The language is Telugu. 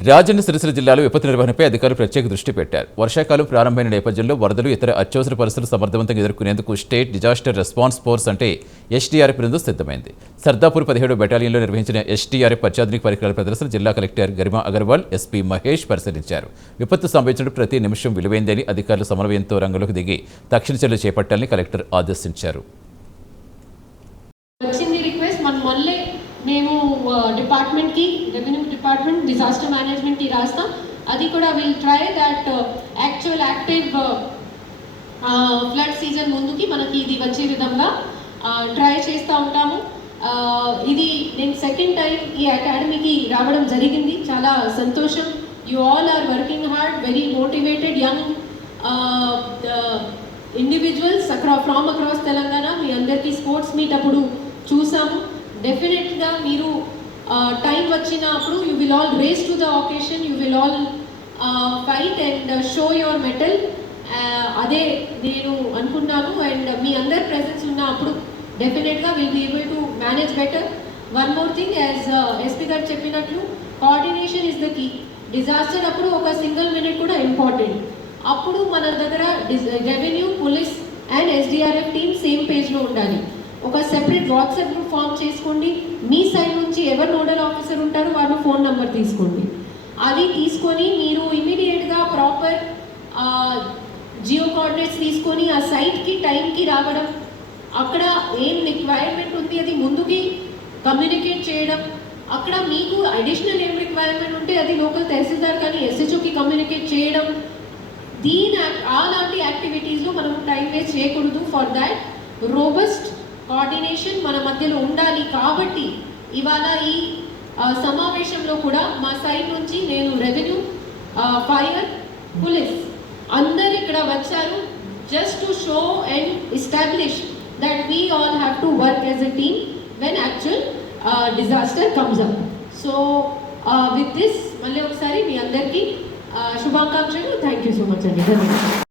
రాజన్న సిరిసిల్ల జిల్లాలో విపత్తు నిర్వహణపై అధికారులు ప్రత్యేక దృష్టి పెట్టారు. వర్షాకాలం ప్రారంభమైన నేపథ్యంలో వరదలు, ఇతర అత్యవసర పరిస్థితులు సమర్థవంతంగా ఎదుర్కొనేందుకు స్టేట్ డిజాస్టర్ రెస్పాన్స్ ఫోర్స్ అంటే ఎస్డీఆర్ఎఫ్ బృందం సిద్ధమైంది. సర్దాపూర్ 17వ బెటాలియన్లో నిర్వహించిన ఎస్డీఆర్ఎఫ్ అత్యాధునిక పరికరాల ప్రదర్శన జిల్లా కలెక్టర్ గరిమా అగర్వాల్, ఎస్పీ మహేష్ పరిశీలించారు. విపత్తు సంభవించిన ప్రతి నిమిషం విలువైందని అధికారులు సమన్వయంతో రంగంలోకి దిగి తక్షణ చర్యలు చేపట్టాలని కలెక్టర్ ఆదేశించారు. మేము డిపార్ట్మెంట్కి, రెవెన్యూ డిపార్ట్మెంట్, డిజాస్టర్ మేనేజ్మెంట్కి రాస్తాం. అది కూడా will try that active flood season ముందుకి మనకి ఇది వచ్చే విధంగా ట్రై చేస్తూ ఉంటాము. ఇది నేను సెకండ్ టైం ఈ అకాడమీకి రావడం జరిగింది. చాలా సంతోషం. You all are working hard, very motivated young individuals from across Telangana. మీ అందరికీ స్పోర్ట్స్ మీట్ అప్పుడు చూసాము. డెఫినెట్గా మీరు టైం వచ్చినప్పుడు you will all rise to the occasion, you will all fight and show your mettle. అదే నేను అనుకున్నాను. అండ్ మీ అందరి ప్రెజెన్స్ ఉన్నప్పుడు డెఫినెట్గా will be able to manage better. One more thing, as SP garu చెప్పినట్లు coordination is the key. Disaster అప్పుడు ఒక సింగిల్ మినిట్ కూడా ఇంపార్టెంట్. అప్పుడు మన దగ్గర revenue, police and SDRF team same పేజ్లో ఉండాలి. ఒక సెపరేట్ వాట్సాప్ గ్రూప్ ఫామ్ చేసుకోండి. మీ సైడ్ నుంచి ఎవరు నోడల్ ఆఫీసర్ ఉంటారో వాళ్ళ ఫోన్ నెంబర్ తీసుకోండి. అది తీసుకొని మీరు ఇమీడియట్గా ప్రాపర్ జియో కోఆర్డినేట్స్ తీసుకొని ఆ సైట్కి టైంకి రావడం, అక్కడ ఏం రిక్వైర్మెంట్ ఉంది అది ముందుకి కమ్యూనికేట్ చేయడం, అక్కడ మీకు అడిషనల్ ఏం రిక్వైర్మెంట్ ఉంటే అది లోకల్ తహసీల్దార్ కానీ ఎస్హెచ్ఓకి కమ్యూనికేట్ చేయడం. అలాంటి యాక్టివిటీస్లో మనం టైం వేస్ట్ చేయకూడదు. ఫర్ దాట్ రోబస్ట్ కోఆర్డినేషన్ మన మధ్యలో ఉండాలి. కాబట్టి ఇవాళ ఈ సమావేశంలో కూడా మా సైడ్ నుంచి నేను రెవెన్యూ, ఫైర్, పోలీస్ అందరు ఇక్కడ వచ్చారు. Just to show and establish that we all have to work as a team when actual disaster comes up. So with this మళ్ళీ ఒకసారి మీ అందరికీ శుభాకాంక్షలు. థ్యాంక్ యూ సో మచ్ అండి. ధన్యవాదాలు.